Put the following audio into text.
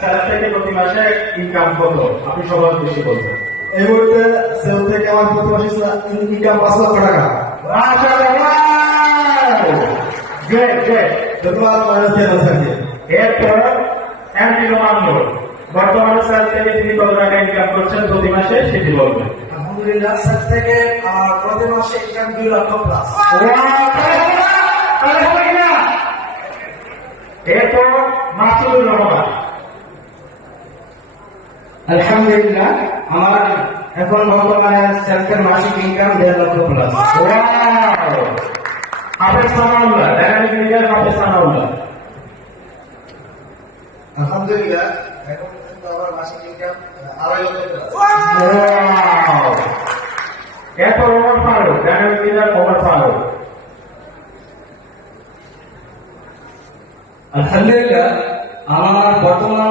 Sell থেকে প্রতি মাসে ইনকাম কত আপনি সবার বেশি বলছেন? এই মুহূর্তে সেল থেকে আমার প্রতি মাসে ইনকাম 5 লক্ষ টাকা। মাশাআল্লাহ, গ্রেট গ্রেট। ধন্যবাদ আমাদের সেল স্যারকে। এরপর এমডি রোমান মোড়, বর্তমানে সেল থেকে তিনি কত টাকা ইনকাম করছেন প্রতি মাসে সেটি বলবেন। আলহামদুলিল্লাহ, সেল থেকে আমার প্রতি মাসে ইনকাম 2 লক্ষ প্লাস। এরপর মাসুদুর রহমান, আলহামদুলিল্লাহ, আমার এখন বর্তমানে সেলফের মাসিক ইনকাম 1.5 লক্ষ প্লাস। হাফেজ সানাউল্লাহ, ডাইনামিক লিডার হাফেজ সানাউল্লাহ। আলহামদুলিল্লাহ, এখন পর্যন্ত আমার মাসিক ইনকাম 2.5 লক্ষ প্লাস। এরপর ওমর ফারুক, ডাইনামিক লিডার ওমর ফারুক। আলহামদুলিল্লাহ, আমার বর্তমান